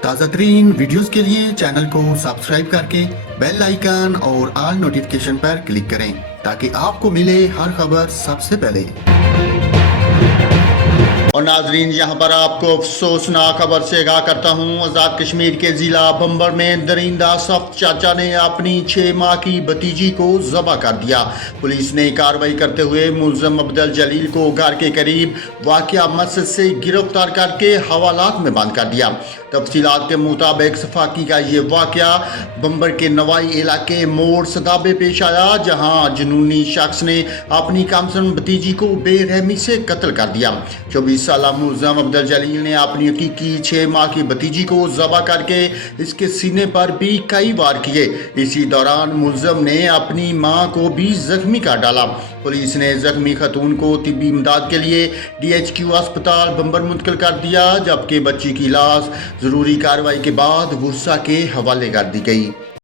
تازہ ترین ویڈیوز کے لیے چینل کو سبسکرائب کر کے بیل آئیکن اور آل نوٹیفیکیشن پر کلک کریں تاکہ آپ کو ملے ہر خبر سب سے پہلے۔ اور ناظرین، یہاں پر آپ کو افسوسناک خبر سے آگاہ کرتا ہوں۔ آزاد کشمیر کے ضلع بمبر میں درندہ سخت چاچا نے اپنی 6 ماہ کی بھتیجی کو ذبح کر دیا۔ پولیس نے کارروائی کرتے ہوئے ملزم عبدالجلیل کو گھر کے قریب واقع مسجد سے گرفتار کر کے حوالات میں بند کر دیا۔ تفصیلات کے مطابق صفاقی کا یہ واقعہ بمبر کے نوائی علاقے موڑ صدابے پیش آیا، جہاں جنونی شخص نے اپنی کمسن بھتیجی کو بے رحمی سے قتل کر دیا۔ 24 سالہ ملزم عبدالجلیل نے اپنی حقیقی 6 ماہ کی بھتیجی کو ذبح کر کے اس کے سینے پر بھی کئی وار کیے۔ اسی دوران ملزم نے اپنی ماں کو بھی زخمی کر ڈالا۔ پولیس نے زخمی خاتون کو طبی امداد کے لیے DHQ ہسپتال بمبر منتقل کر دیا، جبکہ بچی کی لاش ضروری کارروائی کے بعد ورثاء کے حوالے کر دی گئی۔